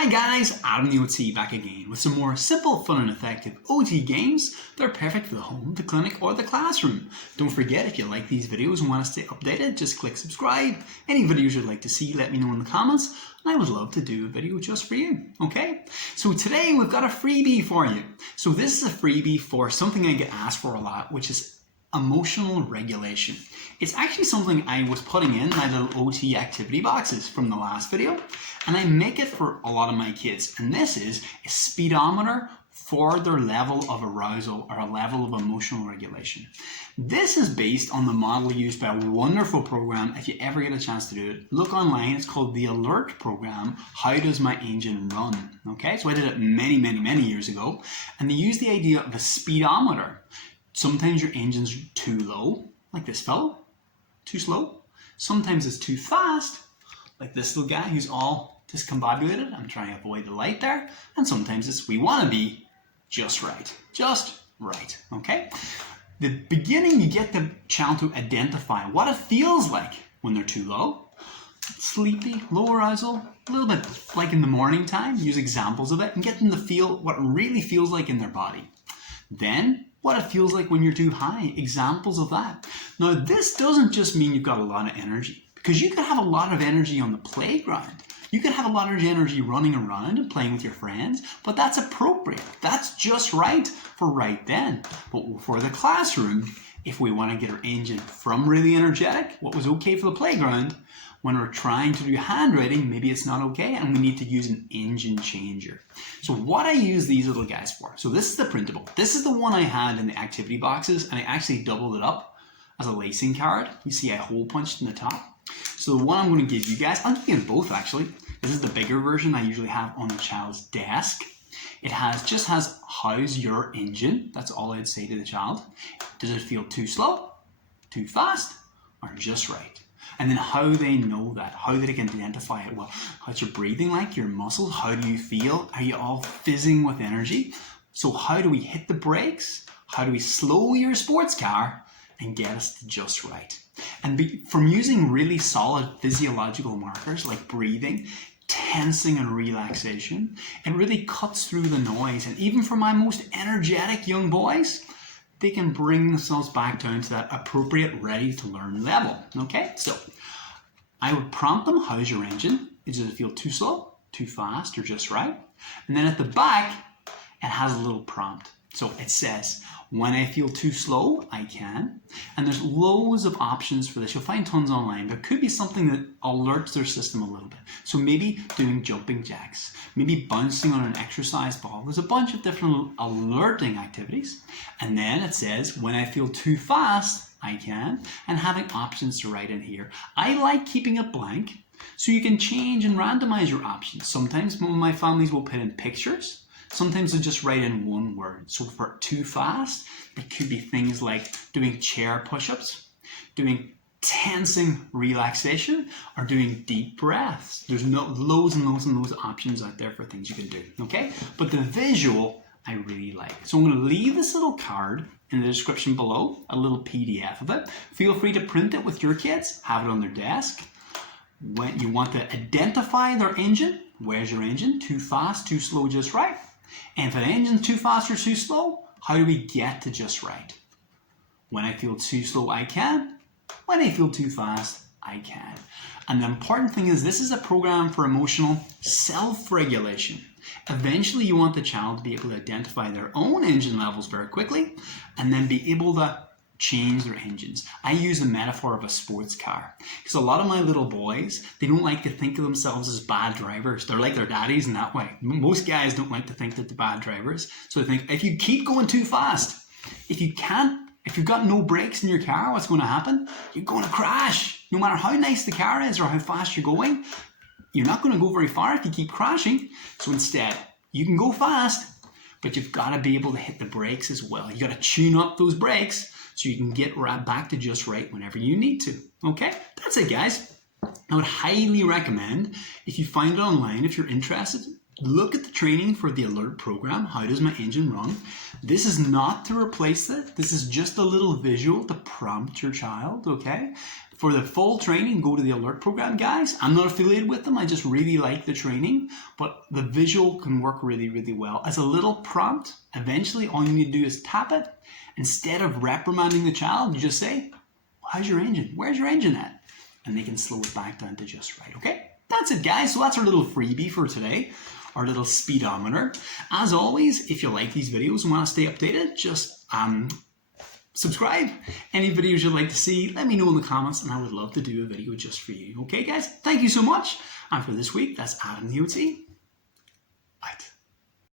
Hi guys, AdamTheOT back again with some more simple, fun and effective OT games that are perfect for the home, the clinic or the classroom. Don't forget, if you like these videos and want to stay updated, just click subscribe. Any videos you'd like to see, let me know in the comments and I would love to do a video just for you, okay? So today we've got a freebie for you. So this is a freebie for something I get asked for a lot, which is emotional regulation. It's actually something I was putting in my little OT activity boxes from the last video, and I make it for a lot of my kids. And this is a speedometer for their level of arousal or a level of emotional regulation. This is based on the model used by a wonderful program. If you ever get a chance to do it, look online. It's called the ALERT program. How does my engine run? Okay, so I did it many years ago, and they use the idea of a speedometer. Sometimes your engine's too low, like this fellow, too slow. Sometimes it's too fast, like this little guy who's all discombobulated. I'm trying to avoid the light there. And sometimes we want to be just right, okay? The beginning, you get the child to identify what it feels like when they're too low, sleepy, low arousal, a little bit like in the morning time. Use examples of it and get them to feel what it really feels like in their body. Then, what it feels like when you're too high, examples of that. Now, this doesn't just mean you've got a lot of energy, because you could have a lot of energy on the playground. You could have a lot of energy running around and playing with your friends, but that's appropriate. That's just right for right then. But for the classroom, if we want to get our engine from really energetic, what was okay for the playground, when we're trying to do handwriting, maybe it's not okay and we need to use an engine changer. So what I use these little guys for, so this is the printable. This is the one I had in the activity boxes, and I actually doubled it up as a lacing card. You see I hole punched in the top. So the one I'm going to give you guys, I'll give you both actually. This is the bigger version I usually have on the child's desk. It just has how's your engine. That's all I'd say to the child. Does it feel too slow, too fast, or just right? And then how they know that, how they can identify it. Well, how's your breathing like, your muscles? How do you feel? Are you all fizzing with energy? So how do we hit the brakes? How do we slow your sports car and get us to just right? And from using really solid physiological markers like breathing, tensing and relaxation, it really cuts through the noise. And even for my most energetic young boys, they can bring themselves back down to that appropriate, ready to learn level. Okay, so I would prompt them, how's your engine? Does it feel too slow, too fast, or just right? And then at the back, it has a little prompt. So it says, when I feel too slow, I can. And there's loads of options for this. You'll find tons online, but it could be something that alerts their system a little bit. So maybe doing jumping jacks, maybe bouncing on an exercise ball. There's a bunch of different alerting activities. And then it says, when I feel too fast, I can. And having options to write in here. I like keeping it blank, so you can change and randomize your options. Sometimes my families will put in pictures. Sometimes they just write in one word. So for too fast, it could be things like doing chair push-ups, doing tensing relaxation, or doing deep breaths. There's loads and loads of options out there for things you can do, okay? But the visual, I really like. So I'm going to leave this little card in the description below, a little PDF of it. Feel free to print it with your kids, have it on their desk. When you want to identify their engine, where's your engine? Too fast, too slow, just right? And if an engine's too fast or too slow, how do we get to just right? When I feel too slow, I can. When I feel too fast, I can. And the important thing is this is a program for emotional self-regulation. Eventually, you want the child to be able to identify their own engine levels very quickly and then be able to change their engines. I use the metaphor of a sports car because a lot of my little boys, they don't like to think of themselves as bad drivers. They're like their daddies in that way. Most guys don't like to think that they're bad drivers. So they think if you keep going too fast, if you've got no brakes in your car, what's going to happen? You're going to crash. No matter how nice the car is or how fast you're going, you're not going to go very far if you keep crashing. So instead, you can go fast, but you've got to be able to hit the brakes as well. You got to tune up those brakes so you can get right back to just right whenever you need to. Okay, that's it guys. I would highly recommend, if you find it online, if you're interested, look at the training for the alert program. How does my engine run? This is not to replace it. This is just a little visual to prompt your child, okay? For the full training, go to the alert program, guys. I'm not affiliated with them. I just really like the training, but the visual can work really, really well. As a little prompt, eventually all you need to do is tap it. Instead of reprimanding the child, you just say, how's your engine? Where's your engine at? And they can slow it back down to just right, okay? That's it, guys. So that's our little freebie for today, our little speedometer. As always, if you like these videos and want to stay updated, just subscribe. Any videos you'd like to see, let me know in the comments, and I would love to do a video just for you. Okay, guys? Thank you so much. And for this week, that's AdamTheOT. Bye.